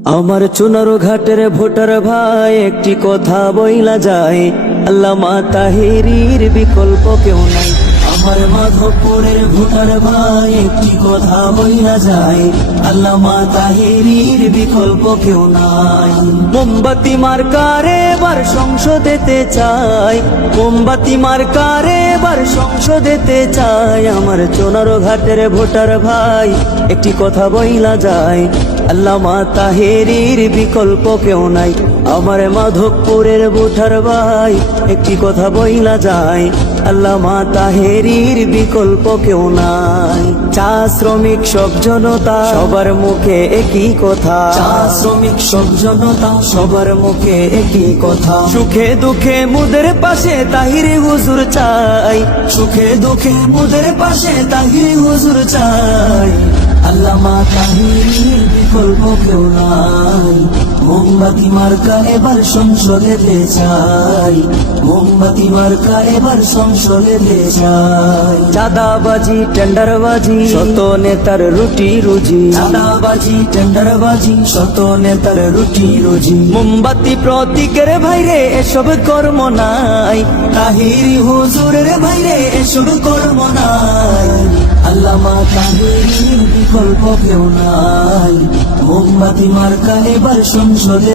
আমার চুনারু ঘাটের ভোটার ভাই একটি কথা বইলা যায়, আল্লামা তাহেরীর বিকল্প কেউ নাই। আমার মাধবপুরের ভোটার ভাই একটি কথা বইলা যায়, আল্লামা তাহেরীর বিকল্প কেউ নাই। মোমবাতি মার্কারে এবার সংসদেতে চাই, মোমবাতি মার্কারে এবার সংসদেতে চাই। আমার চুনারু ঘাটের ভোটার ভাই একটি কথা বইলা যায়, আল্লামা তাহেরীর বিকল্প কেউ নাই। আমার মাধবপুরের ভোটার ভাই একটি কথা বইলা যায়, আল্লামা তাহেরীর বিকল্প কেউ নাই। চা শ্রমিক সব জনতা সবার মুখে একই কথা, চা শ্রমিক সব জনতা সবার মুখে একই কথা। সুখে দুঃখে মুদের পাশে তাহিরি হুজুর চাই, সুখে দুঃখে মুদের পাশে তাহিরি হুজুর চাই। আল্লামা তাহেরীর বিকল্প কেউ নাই। মোমবাতি মার্কা এবার সংসদেতে চাই, মোমবাতি মার্কা এবার সংসদেতে চাই। চাঁদাবাজি টেন্ডারবাজি শত নেতার রুটি রুজি, চাঁদাবাজি টেন্ডারবাজি শত নেতার রুটি রুজি। মোমবাতি প্রতীকের ভাইরে এসব কর্ম নাই, তাহেরী হুজুরের ভাইরে এসব কর্ম নাই। আল্লামা তাহেরীর বিকল্প কেউ নাই। মোমবাতি মার্কা এবার সংসদে